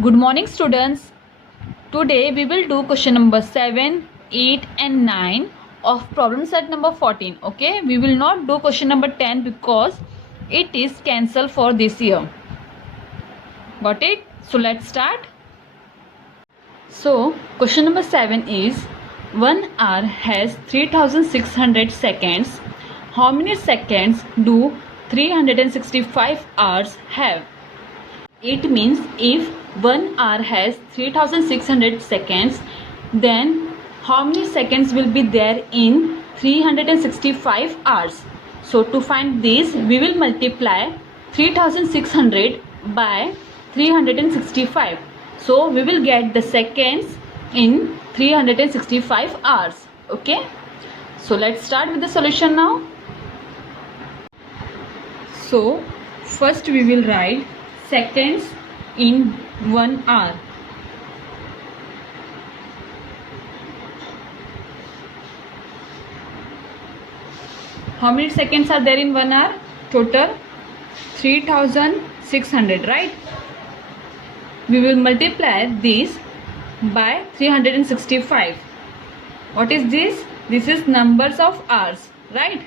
Good morning, students. Today we will do question number 7, 8 and 9 of problem set number 14. Okay, we will not do question number 10 because it is cancelled for this year. Got it? So let's start. So question number 7 is 1 hour has 3600 seconds. How many seconds do 365 hours have? It means if 1 hour has 3600 seconds, then how many seconds will be there in 365 hours? So to find this, we will multiply 3600 by 365. So we will get the seconds in 365 hours. Okay. So let's start with the solution now. So first we will write seconds in 1 hour. How many seconds are there in 1 hour? Total 3600, right? We will multiply this by 365. What is this? This is numbers of hours, right?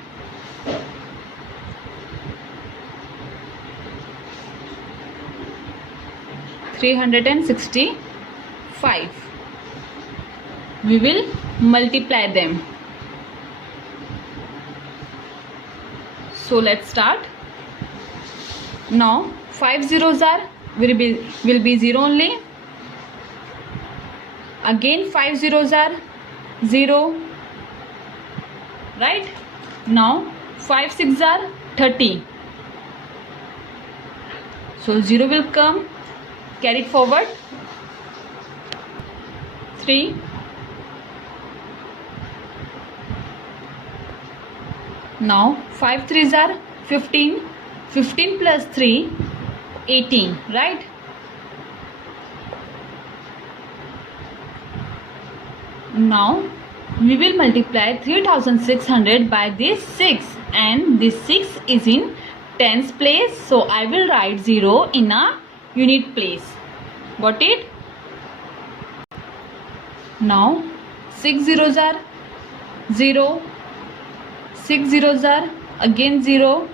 (365). We will multiply them. So let's start. Now 5 zeros are will be 0 only. Again 5 zeros are 0, right? Now 5 6 are 30. So 0 will come. Carry it forward. 3. Now 5 3s are 15. 15 plus 3, 18, right? Now we will multiply 3600 by this 6, and this 6 is in tens place. So I will write 0 in a unit place. Got it? Now 6 zeros are 0. 6 zeros are again 0.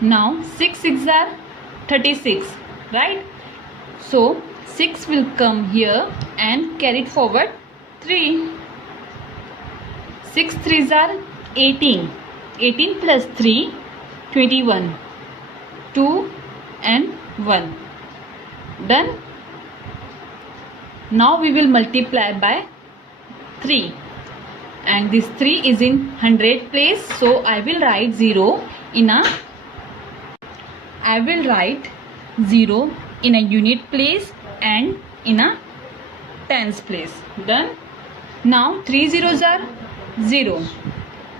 Now 6 6 are 36, right? So 6 will come here and carry it forward 3. 6 3s are 18. 18 plus 3, 21. 2 and 1. Done. Now we will multiply by 3, and this 3 is in 100 place. So I will write 0 in a unit place and in a tens place. Done. Now 3 zeros are 0.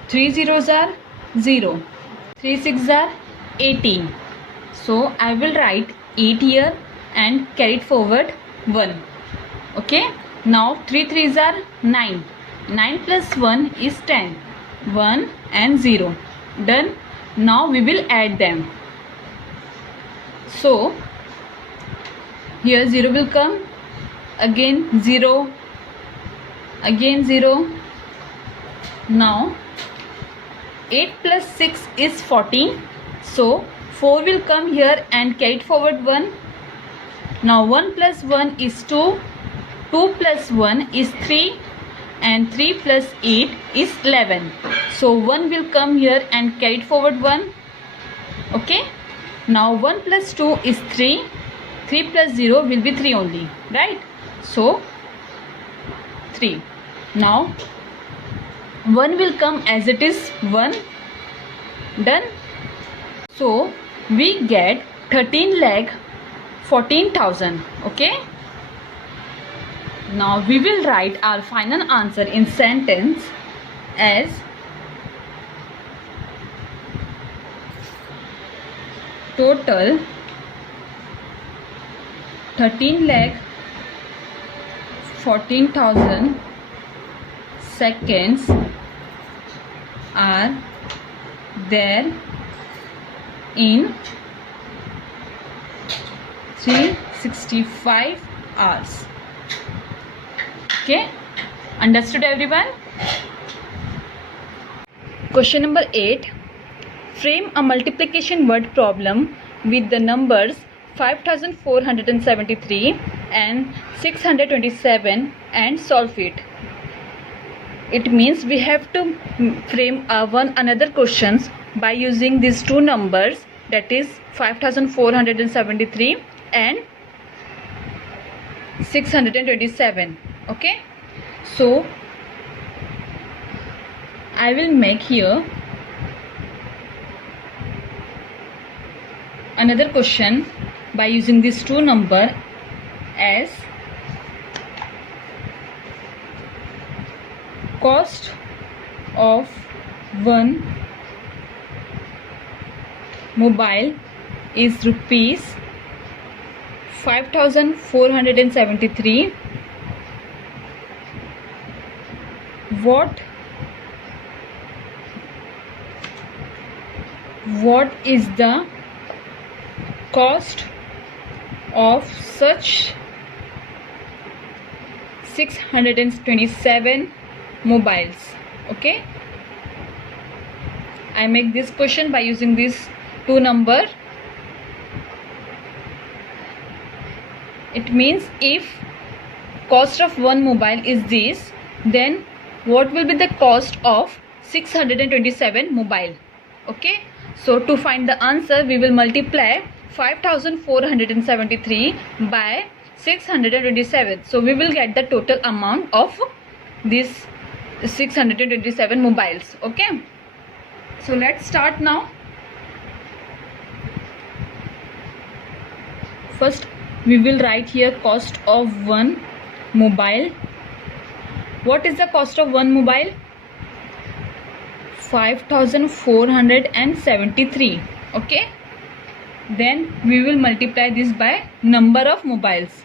3 zeros are 0. 3 6 are 18. So I will write 8 here and carry it forward 1. Okay. Now 3 3s are 9. 9 plus 1 is 10. 1 and 0. Done. Now we will add them. So here 0 will come. Again 0. Again 0. Now 8 plus 6 is 14. So 4 will come here and carry it forward 1. Now 1 plus 1 is 2. 2 plus 1 is 3. And 3 plus 8 is 11. So 1 will come here and carry it forward 1. Okay. Now 1 plus 2 is 3. 3 plus 0 will be 3 only, right? So 3. Now 1 will come as it is 1. Done. So we get 13,14,000. Okay. Now we will write our final answer in sentence as total 13,14,000 seconds are there in 3 65 hours. Okay, understood everyone? Question number 8. Frame a multiplication word problem with the numbers 5473 and 627 and solve it. It means we have to frame one another questions by using these two numbers, that is 5473 and 627. Okay, so I will make here another question by using these two number as cost of one mobile is rupees 5473. What is the cost of such 627 mobiles? Okay, I make this question by using these two number. It means if cost of one mobile is this, then what will be the cost of 627 mobile? Okay, so to find the answer, we will multiply 5473 by 627. So we will get the total amount of these 627 mobiles. Okay, so let's start now. First we will write here cost of one mobile. What is the cost of one mobile? 5473. Okay, then we will multiply this by number of mobiles.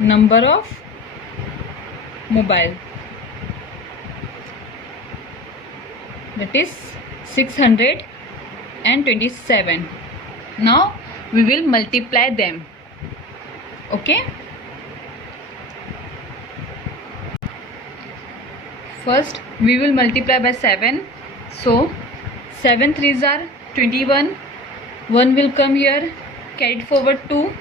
Number of mobile, that is 627. Now we will multiply them. Okay, first we will multiply by 7. So 7 3s are 21. 1 will come here, carried forward 2.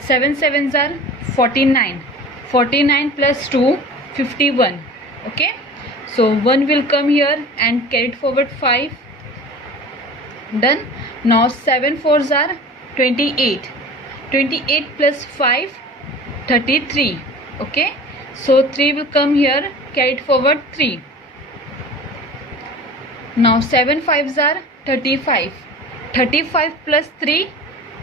7 7s are 49. 49 plus 2, 51. Okay, so 1 will come here and carried forward 5. Done. Now 7 4s are 28. 28 plus 5, 33. Okay, so 3 will come here, carried forward 3. Now 7 5s are 35. 35 plus 3,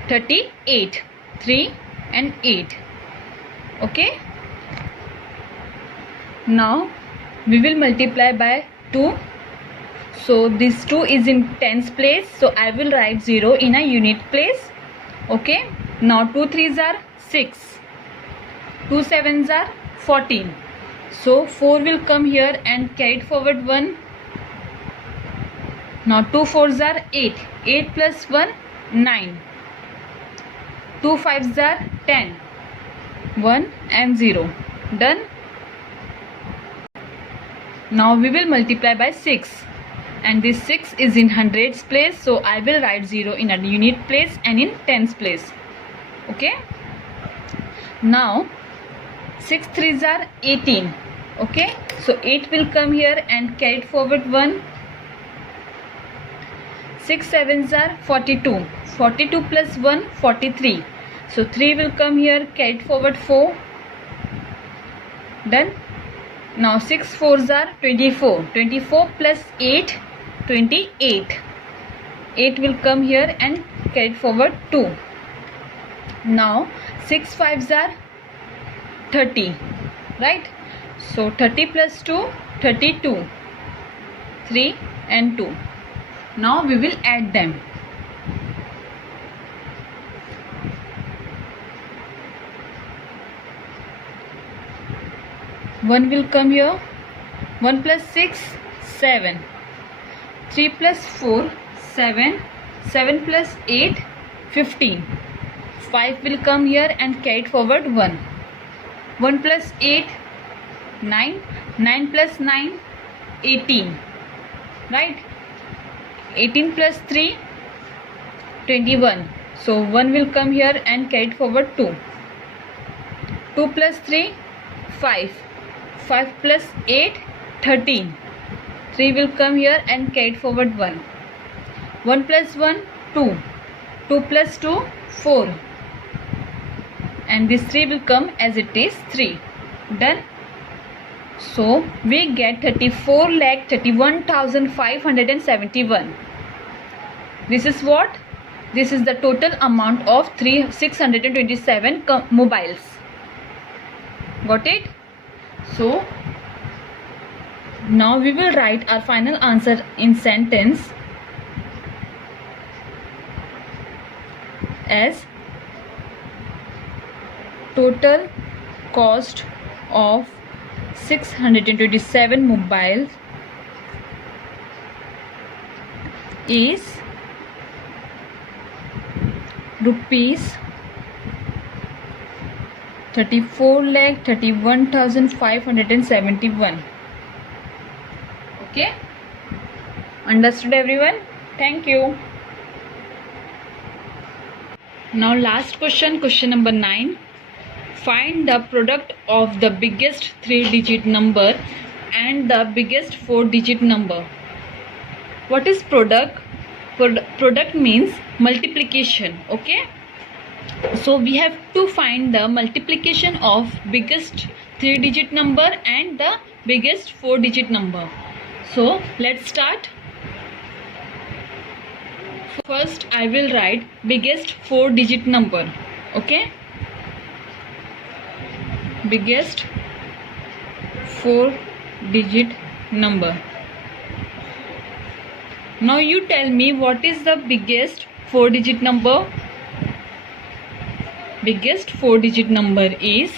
38. 3 and 8. Okay, now we will multiply by 2. So this 2 is in tens place, so I will write 0 in a unit place. Okay, now 2 3s are 6. 2 7s are 14. So 4 will come here and carried forward 1. Now 2 4s are 8. 8 plus 1, 9. 2 5s are 10. 1 and 0. Done. Now we will multiply by 6, and this 6 is in hundreds place, so I will write 0 in a unit place and in tens place. Okay, now 6 3s are 18. Okay, so 8 will come here and carried forward 1. 6 7s are 42. 42 plus 1, 43. So 3 will come here, carried forward 4. Done. Now 6 4s are 24. 24 plus 8, 28. 8 will come here and carried forward 2. Now 6 5s are 30. Right? So 30 plus 2, 32. 3 and 2. Now we will add them. One will come here. 1 plus 6, 7. 3 plus 4, 7. 7 plus 8, 15. 5 will come here and carried forward 1. 1 plus 8, 9. 9 plus 9, 18. Right? 18 plus 3, 21. So 1 will come here and carried forward 2. 2 plus 3, 5. 5 plus 8, 13. 3 will come here and carried forward 1. 1 plus 1, 2. 2 plus 2, 4. And this 3 will come as it is 3. Done. So we get 34,31,571. This is what? This is the total amount of 627 mobiles. Got it? So now we will write our final answer in sentence as total cost of 627 mobiles is rupees 34,31,571. Okay, understood everyone? Thank you. Now last question, question number 9. Find the product of the biggest 3-digit number and the biggest 4-digit number. What is product? Product means multiplication. Okay, so we have to find the multiplication of biggest 3-digit number and the biggest 4-digit number. So let's start. First I will write biggest 4-digit number. Okay, biggest 4-digit number. Now you tell me what is the biggest 4-digit number. Biggest 4-digit number is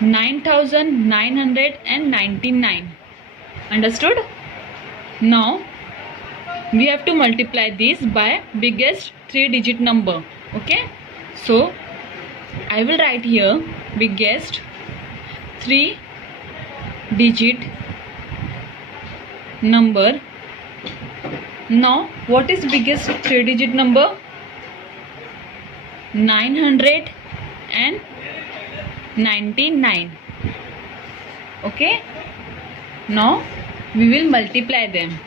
9,999. Understood? Now we have to multiply this by biggest 3-digit number. Okay, so I will write here biggest 3-digit number. Now what is biggest 3-digit number? 999. Okay, now we will multiply them.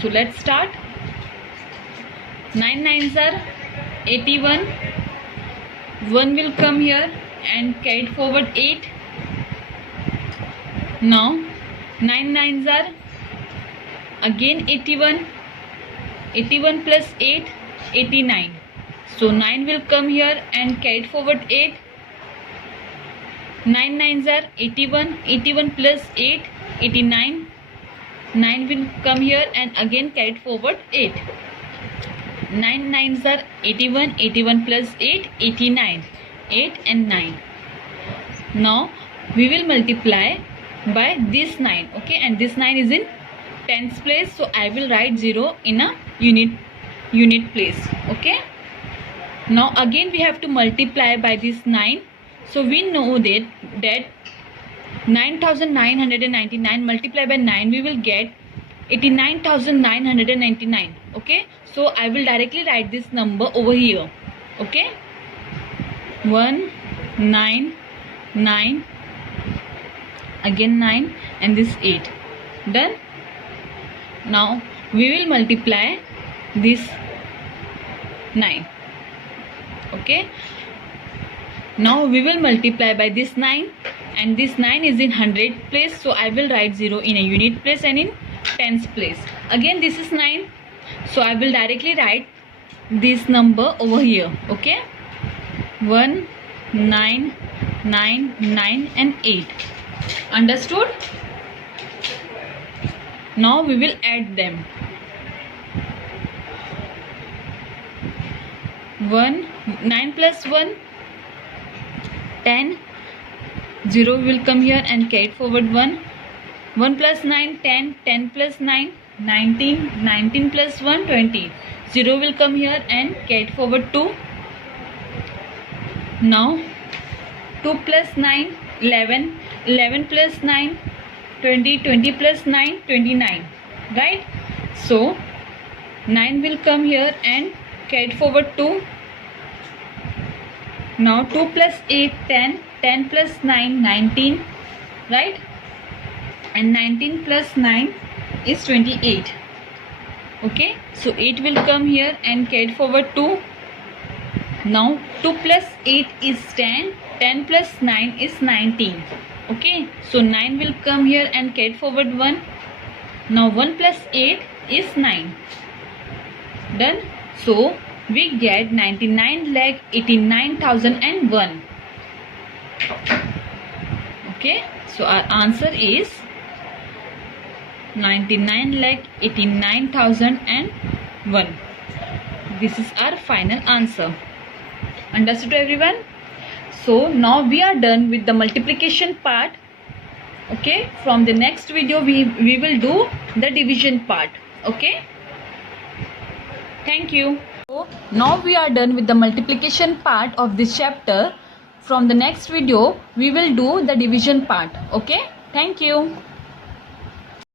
So let's start. 9 9s are 81. 1 will come here and carried forward 8. Now 9 9s are again 81. 81 plus 8, 89. So 9 will come here and carried forward 8. 9 9s are 81. 81 plus 8, 89. 9 will come here and again carried forward 8. 9 9s are 81. 81 plus 8, 89. 8 and 9. Now we will multiply by this 9. Okay, and this 9 is in tens place, so I will write 0 in a unit place. Okay, now again we have to multiply by this 9. So we know that 9,999 multiplied by 9, we will get 89,999. Okay, so I will directly write this number over here. Okay, 199, again 9, and this 8. Done. Now we will multiply this 9. Okay, now we will multiply by this 9, and this 9 is in hundred place, so I will write 0 in a unit place and in tens place. Again this is 9, so I will directly write this number over here. Okay, 1 9 9 9 and 8. Understood? Now we will add them. 9 plus 1, 10. 0 will come here and carried forward 1. 1 plus 9, 10. 10 plus 9, 19. 19 plus 1, 20. 0 will come here and carried forward 2. Now 2 plus 9 11, 11 plus 9 20, 20 plus 9 29, right? So 9 will come here and carried forward 2. Now 2 plus 8 10, 10 plus 9 19, right? And 19 plus 9 is 28. Okay, so 8 will come here and carried forward 2. Now 2 plus 8 is 10, 10 plus 9 is 19. Okay, so 9 will come here and carried forward 1. Now 1 plus 8 is 9. Done. So we get 99,89,001. Okay, so our answer is 99,89,001. This is our final answer. Understood everyone? So now we are done with the multiplication part. Okay, from the next video we will do the division part. Okay, thank you. So now we are done with the multiplication part of this chapter. From the next video we will do the division part. Okay, thank you.